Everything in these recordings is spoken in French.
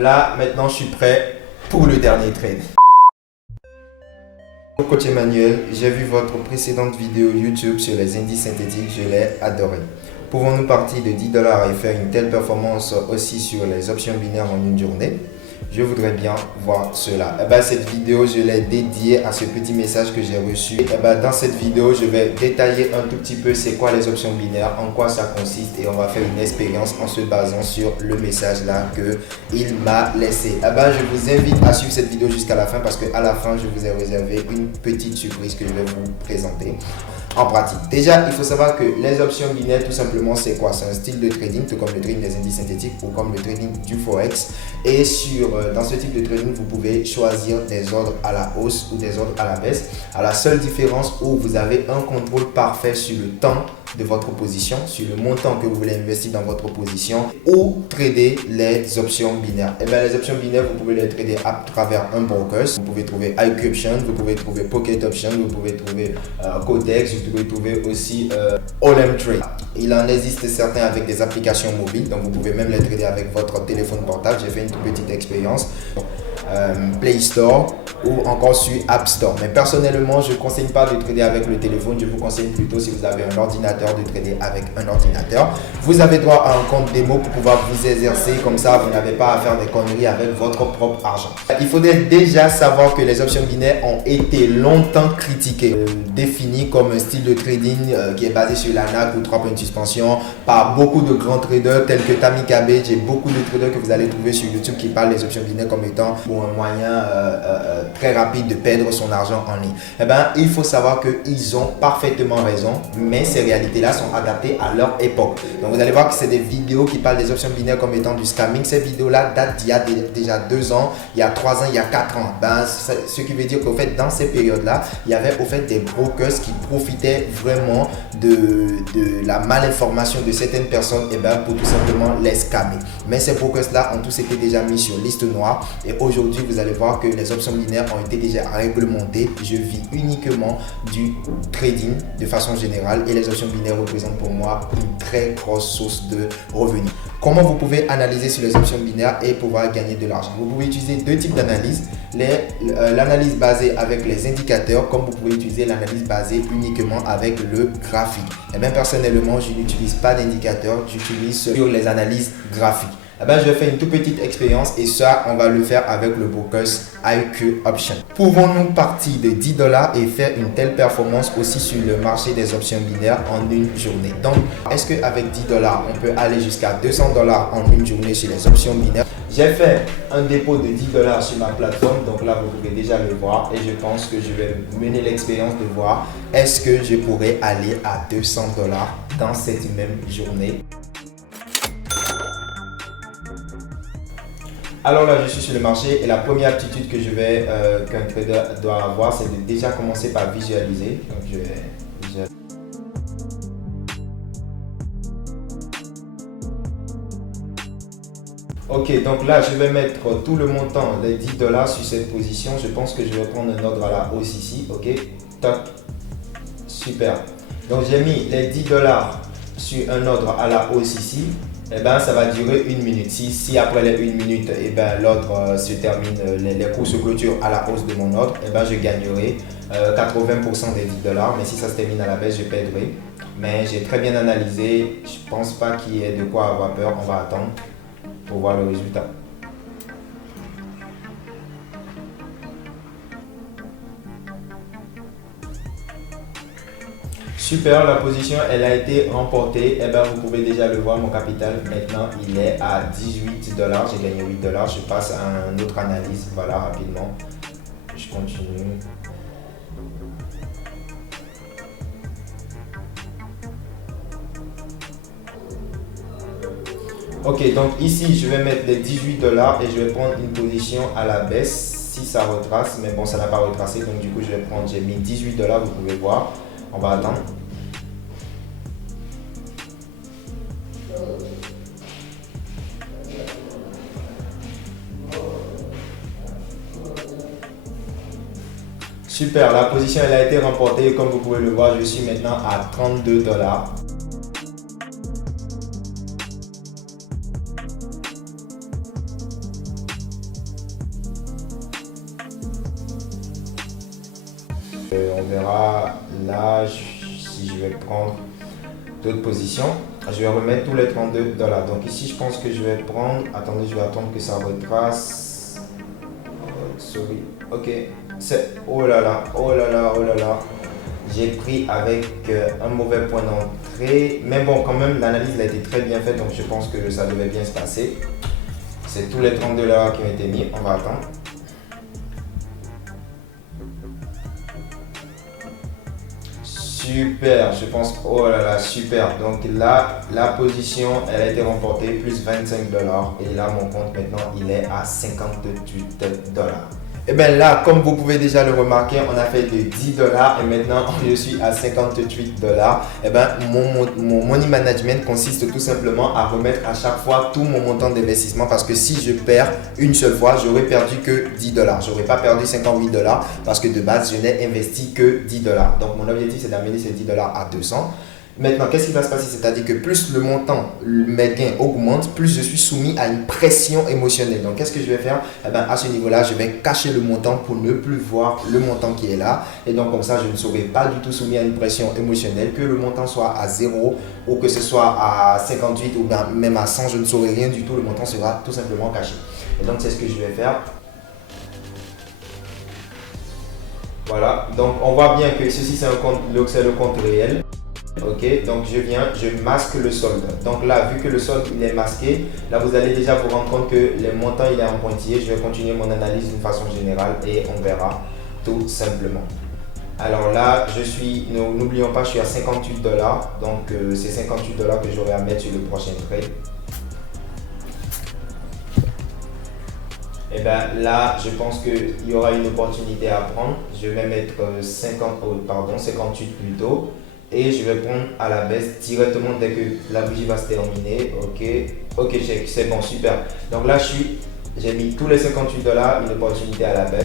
là, maintenant, je suis prêt pour le dernier trade. Coach Emmanuel, j'ai vu votre précédente vidéo YouTube sur les indices synthétiques, je l'ai adoré. Pouvons-nous partir de 10 $ et faire une telle performance aussi sur les options binaires en une journée? Je voudrais bien voir cela. Cette vidéo, je l'ai dédiée à ce petit message que j'ai reçu. Dans cette vidéo, je vais détailler un tout petit peu c'est quoi les options binaires, en quoi ça consiste et on va faire une expérience en se basant sur le message là qu'il m'a laissé. Je vous invite à suivre cette vidéo jusqu'à la fin parce qu'à la fin, je vous ai réservé une petite surprise que je vais vous présenter. En pratique, déjà, il faut savoir que les options binaires, tout simplement, c'est quoi? C'est un style de trading, tout comme le trading des indices synthétiques ou comme le trading du Forex. Et dans ce type de trading, vous pouvez choisir des ordres à la hausse ou des ordres à la baisse. À la seule différence où vous avez un contrôle parfait sur le temps de votre position, sur le montant que vous voulez investir dans votre position ou trader les options binaires. Les options binaires, vous pouvez les trader à travers un broker. Vous pouvez trouver IQ Options, vous pouvez trouver Pocket Options, vous pouvez trouver Codex, vous pouvez trouver aussi All Trade. Il en existe certains avec des applications mobiles, donc vous pouvez même les trader avec votre téléphone portable. J'ai fait une toute petite expérience. Play Store ou encore sur App Store. Mais personnellement, je ne conseille pas de trader avec le téléphone. Je vous conseille plutôt, si vous avez un ordinateur, de trader avec un ordinateur. Vous avez droit à un compte démo pour pouvoir vous exercer. Comme ça, vous n'avez pas à faire des conneries avec votre propre argent. Il faudrait déjà savoir que les options binaires ont été longtemps critiquées, définies comme un style de trading qui est basé sur la NAC ou 3 points de suspension par beaucoup de grands traders tels que Tammy Cabbage et beaucoup de traders que vous allez trouver sur YouTube qui parlent des options binaires comme étant un moyen très rapide de perdre son argent en ligne. Il faut savoir qu'ils ont parfaitement raison, mais ces réalités-là sont adaptées à leur époque. Donc vous allez voir que c'est des vidéos qui parlent des options binaires comme étant du scamming. Ces vidéos-là datent d'il y a déjà 2 ans, il y a 3 ans, il y a 4 ans. Ce qui veut dire qu'au fait, dans ces périodes-là, il y avait au fait des brokers qui profitaient vraiment de la malinformation de certaines personnes pour tout simplement les scammer. Mais ces brokers-là ont tous été déjà mis sur liste noire et aujourd'hui, vous allez voir que les options binaires ont été déjà réglementées. Je vis uniquement du trading de façon générale et les options binaires représentent pour moi une très grosse source de revenus. Comment vous pouvez analyser sur les options binaires et pouvoir gagner de l'argent? Vous pouvez utiliser deux types d'analyse. L'analyse basée avec les indicateurs, comme vous pouvez utiliser l'analyse basée uniquement avec le graphique. Personnellement, je n'utilise pas d'indicateurs, j'utilise sur les analyses graphiques. Je fais une toute petite expérience et ça, on va le faire avec le broker IQ Option. Pouvons-nous partir de 10 $ et faire une telle performance aussi sur le marché des options binaires en une journée? Donc, est-ce qu'avec 10 $, on peut aller jusqu'à 200 $ en une journée sur les options binaires? J'ai fait un dépôt de 10 $ sur ma plateforme, donc là, vous pouvez déjà le voir et je pense que je vais mener l'expérience de voir est-ce que je pourrais aller à 200 $ dans cette même journée. Alors là, je suis sur le marché et la première aptitude que qu'un trader doit avoir, c'est de déjà commencer par visualiser. Donc, je vais visualiser. Ok, donc là, je vais mettre tout le montant, les 10 $ sur cette position. Je pense que je vais prendre un ordre à la hausse ici. Ok, top, super. Donc, j'ai mis les 10 $ sur un ordre à la hausse ici. Ça va durer 1 minute. Si après les 1 minute, l'ordre se termine, les cours se clôturent à la hausse de mon ordre, je gagnerai 80% des 10 $. Mais si ça se termine à la baisse, je perdrai. Mais j'ai très bien analysé. Je ne pense pas qu'il y ait de quoi avoir peur. On va attendre pour voir le résultat. Super, la position elle a été remportée. Vous pouvez déjà le voir, mon capital maintenant il est à 18 $. J'ai gagné 8 $. Je passe à une autre analyse. Voilà, rapidement. Je continue. Ok, donc ici je vais mettre les 18 $ et je vais prendre une position à la baisse si ça retrace. Mais bon, ça n'a pas retracé, donc du coup je vais prendre, j'ai mis 18 $, vous pouvez voir. On va attendre. Super, la position elle a été remportée. Comme vous pouvez le voir, je suis maintenant à 32 $. On verra là si je vais prendre d'autres positions. Je vais remettre tous les 32 $. Donc ici, je pense que je vais prendre... Attendez, je vais attendre que ça retrace. Sorry. Ok. C'est... Oh là là, oh là là, oh là là. J'ai pris avec un mauvais point d'entrée. Mais bon, quand même, l'analyse a été très bien faite. Donc je pense que ça devait bien se passer. C'est tous les 32 $ qui ont été mis. On va attendre. Super, je pense, oh là là, super. Donc là, la position, elle a été remportée, plus 25 $. Et là, mon compte maintenant, il est à 58 $. Et bien là, comme vous pouvez déjà le remarquer, on a fait de 10 $ et maintenant je suis à 58 $. Et bien mon money management consiste tout simplement à remettre à chaque fois tout mon montant d'investissement parce que si je perds une seule fois, j'aurais perdu que 10 $. J'aurais pas perdu 58 $ parce que de base, je n'ai investi que 10 $. Donc mon objectif, c'est d'amener ces 10 $ à 200. Maintenant, qu'est-ce qui va se passer? C'est-à-dire que plus le montant, mes gains augmentent, plus je suis soumis à une pression émotionnelle. Donc, qu'est-ce que je vais faire? Eh bien, à ce niveau-là, je vais cacher le montant pour ne plus voir le montant qui est là. Et donc, comme ça, je ne serai pas du tout soumis à une pression émotionnelle. Que le montant soit à 0 ou que ce soit à 58 ou bien même à 100, je ne saurai rien du tout. Le montant sera tout simplement caché. Et donc, c'est ce que je vais faire. Voilà. Donc, on voit bien que ceci, c'est le compte réel. Ok, donc je masque le solde. Donc là, vu que le solde il est masqué, là vous allez déjà vous rendre compte que le montant il est en pointillé. Je vais continuer mon analyse d'une façon générale et on verra tout simplement. Alors là, n'oublions pas, je suis à 58 $. Donc c'est 58 $ que j'aurai à mettre sur le prochain trade. Et bien là, je pense qu'il y aura une opportunité à prendre. Je vais mettre 58 plutôt. Et je vais prendre à la baisse directement dès que la bougie va se terminer. Ok, c'est bon, super. Donc là, j'ai mis tous les 58 $, une opportunité à la baisse.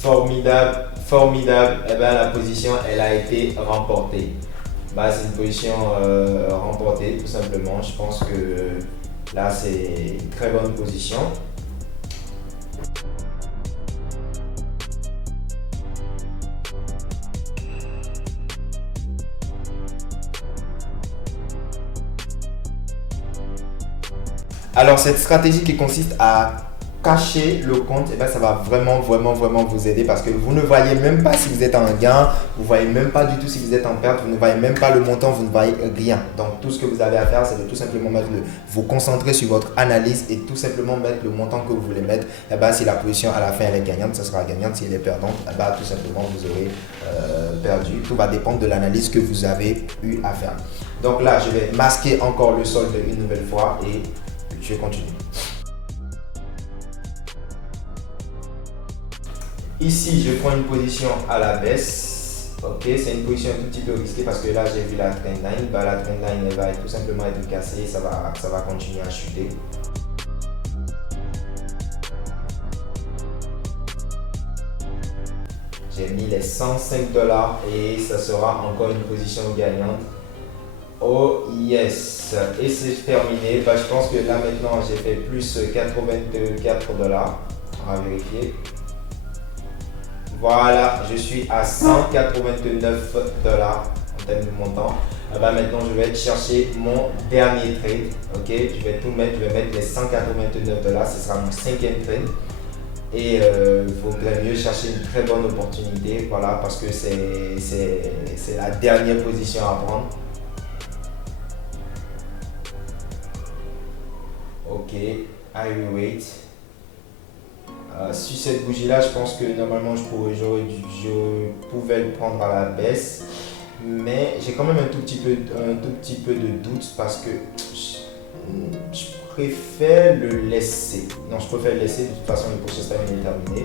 Formidable, formidable. Et bien la position, elle a été remportée. Bah, c'est une position remportée, tout simplement. Je pense que là, c'est une très bonne position. Alors, cette stratégie qui consiste à cacher le compte, eh bien, ça va vraiment vous aider parce que vous ne voyez même pas si vous êtes en gain, vous ne voyez même pas du tout si vous êtes en perte, vous ne voyez même pas le montant, vous ne voyez rien. Donc, tout ce que vous avez à faire, c'est de tout simplement vous concentrer sur votre analyse et tout simplement mettre le montant que vous voulez mettre. Eh bien, si la position à la fin elle est gagnante, ça sera gagnante. Si elle est perdante, eh bien, tout simplement vous aurez perdu. Tout va dépendre de l'analyse que vous avez eu à faire. Donc là, je vais masquer encore le solde une nouvelle fois et je continue. Ici, je prends une position à la baisse. Ok, c'est une position un tout petit peu risquée parce que là, j'ai vu la trendline. Bah, la trendline elle va tout simplement être cassée. Ça va continuer à chuter. J'ai mis les 105 $ et ça sera encore une position gagnante. Oh yes, et c'est terminé. Bah, je pense que là maintenant j'ai fait plus 84 $. On va vérifier. Voilà, je suis à 189 $ en termes de montant. Bah, maintenant je vais chercher mon dernier trade. Ok, je vais tout mettre, je vais mettre les 189 $. Ce sera mon 5e trade. Et il vaudrait mieux chercher une très bonne opportunité. Voilà, parce que c'est la dernière position à prendre. Ok, I will wait. Sur cette bougie là, je pense que normalement je pouvais le prendre à la baisse, mais j'ai quand même un tout petit peu de doute parce que je préfère le laisser. Non, je préfère le laisser. De toute façon, le processus est terminé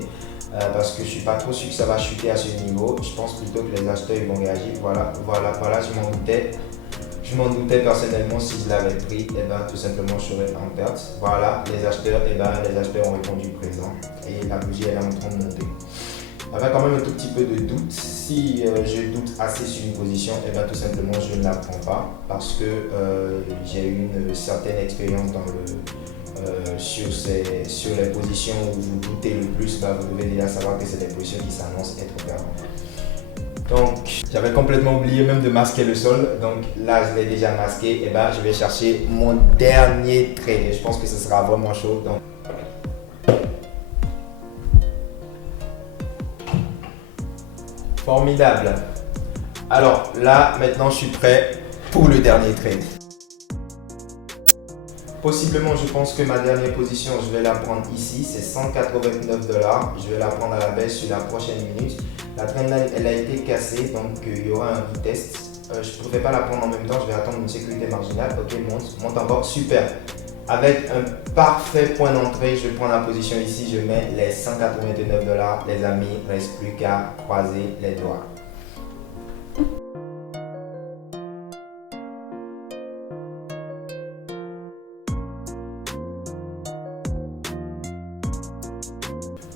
parce que je suis pas trop sûr que ça va chuter à ce niveau. Je pense plutôt que les acheteurs ils vont réagir. Voilà, je m'en doutais. Je m'en doutais personnellement. Si je l'avais pris, et ben, tout simplement je serais en perte. Voilà, les acheteurs ont répondu présent et la bougie elle est en train de monter. Avec quand même un tout petit peu de doute. Si je doute assez sur une position, et ben, tout simplement je ne la prends pas parce que j'ai eu une certaine expérience sur les positions où vous doutez le plus, vous devez déjà savoir que c'est des positions qui s'annoncent être perdantes. Donc, j'avais complètement oublié même de masquer le sol. Donc là, je l'ai déjà masqué. Et je vais chercher mon dernier trade. Et je pense que ce sera vraiment chaud. Donc, formidable. Alors là, maintenant, je suis prêt pour le dernier trade. Possiblement, je pense que ma dernière position, je vais la prendre ici. C'est 189 $. Je vais la prendre à la baisse sur la prochaine minute. La trendline, elle a été cassée, donc il y aura un retest. Je ne pourrais pas la prendre en même temps. Je vais attendre une sécurité marginale. Ok, monte encore. Super. Avec un parfait point d'entrée, je prends la position ici. Je mets les 189 $. Les amis, il ne reste plus qu'à croiser les doigts.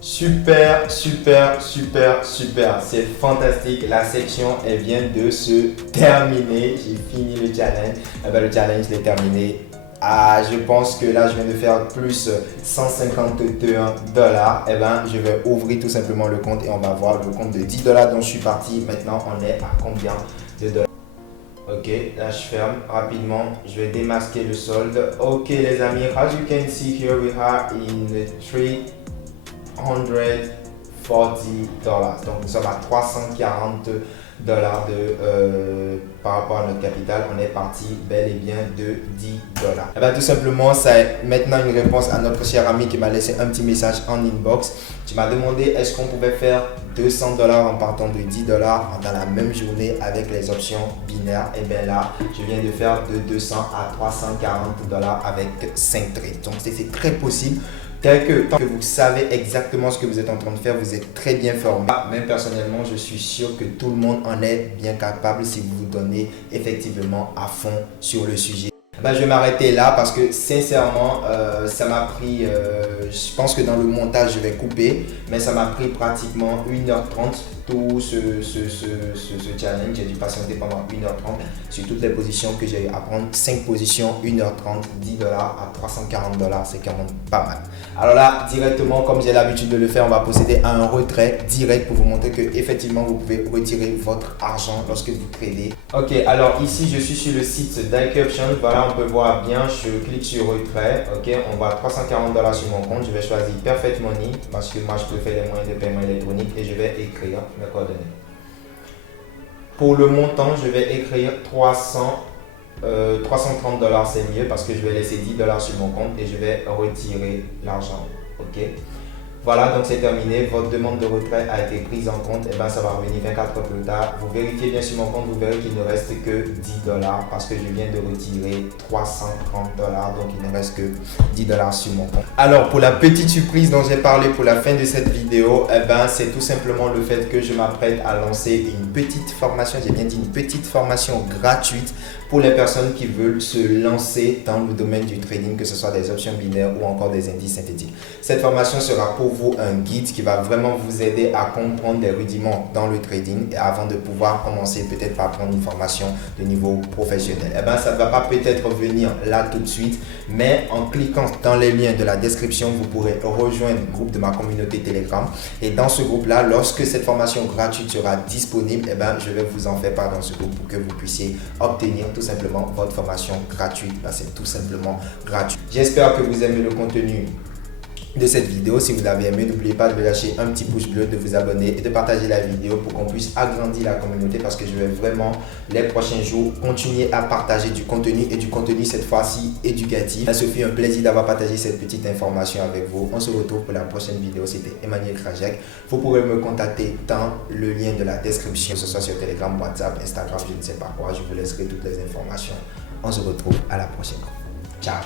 Super, super, super, super. C'est fantastique. La section, elle vient de se terminer. J'ai fini le challenge. Le challenge, je l'ai terminé. Je pense que là, je viens de faire plus 151 $. Je vais ouvrir tout simplement le compte et on va voir le compte de 10 $ dont je suis parti. Maintenant, on est à combien de dollars? Ok, là je ferme rapidement. Je vais démasquer le solde. Ok, les amis, as you can see here, we are in the $340. Donc nous sommes à 340 $ par rapport à notre capital. On est parti bel et bien de 10 $. Tout simplement, c'est maintenant une réponse à notre cher ami qui m'a laissé un petit message en inbox. Tu m'as demandé est-ce qu'on pouvait faire 200 $ en partant de 10 $ dans la même journée avec les options binaires. Et bien là, je viens de faire de 200 à 340 $ avec 5 trades. Donc c'est très possible. Tant que vous savez exactement ce que vous êtes en train de faire, vous êtes très bien formé. Même personnellement, je suis sûr que tout le monde en est bien capable si vous vous donnez effectivement à fond sur le sujet. Je vais m'arrêter là parce que sincèrement, ça m'a pris, je pense que dans le montage, je vais couper, mais ça m'a pris pratiquement 1h30 tout ce challenge. J'ai dû patienter pendant 1h30 sur toutes les positions que j'ai eu à prendre. 5 positions, 1h30, 10 $ à 340 $, c'est quand même pas mal. Alors là, directement, comme j'ai l'habitude de le faire, on va procéder à un retrait direct pour vous montrer que effectivement vous pouvez retirer votre argent lorsque vous tradez. Ok, alors ici, je suis sur le site d'IKEoptions. Voilà, on peut voir bien, je clique sur retrait. Ok, on voit 340 $ sur mon compte. Je vais choisir Perfect Money parce que moi, je préfère les moyens de paiement électronique et je vais écrire mes coordonnées. Pour le montant, je vais écrire 330 $, c'est mieux parce que je vais laisser 10 $ sur mon compte et je vais retirer l'argent. Ok. Voilà, donc c'est terminé. Votre demande de retrait a été prise en compte. Et ça va revenir 24 heures plus tard. Vous vérifiez bien sur mon compte, vous verrez qu'il ne reste que 10 $ parce que je viens de retirer 330 $. Donc il ne reste que 10 $ sur mon compte. Alors pour la petite surprise dont j'ai parlé pour la fin de cette vidéo, c'est tout simplement le fait que je m'apprête à lancer une petite formation. J'ai bien dit une petite formation gratuite pour les personnes qui veulent se lancer dans le domaine du trading, que ce soit des options binaires ou encore des indices synthétiques. Cette formation sera pour vous un guide qui va vraiment vous aider à comprendre des rudiments dans le trading et avant de pouvoir commencer peut-être par prendre une formation de niveau professionnel. Ça ne va pas peut-être venir là tout de suite, mais en cliquant dans les liens de la description, vous pourrez rejoindre le groupe de ma communauté Telegram. Et dans ce groupe-là, lorsque cette formation gratuite sera disponible, je vais vous en faire part dans ce groupe pour que vous puissiez obtenir tout simplement votre formation gratuite. C'est tout simplement gratuit. J'espère que vous aimez le contenu de cette vidéo. Si vous l'avez aimé, n'oubliez pas de lâcher un petit pouce bleu, de vous abonner et de partager la vidéo pour qu'on puisse agrandir la communauté, parce que je vais vraiment les prochains jours continuer à partager du contenu et du contenu cette fois-ci éducatif. Ça fait un plaisir d'avoir partagé cette petite information avec vous. On se retrouve pour la prochaine vidéo. C'était Emmanuel Krajek. Vous pourrez me contacter dans le lien de la description, que ce soit sur Telegram, WhatsApp, Instagram, je ne sais pas quoi. Je vous laisserai toutes les informations. On se retrouve à la prochaine. Ciao.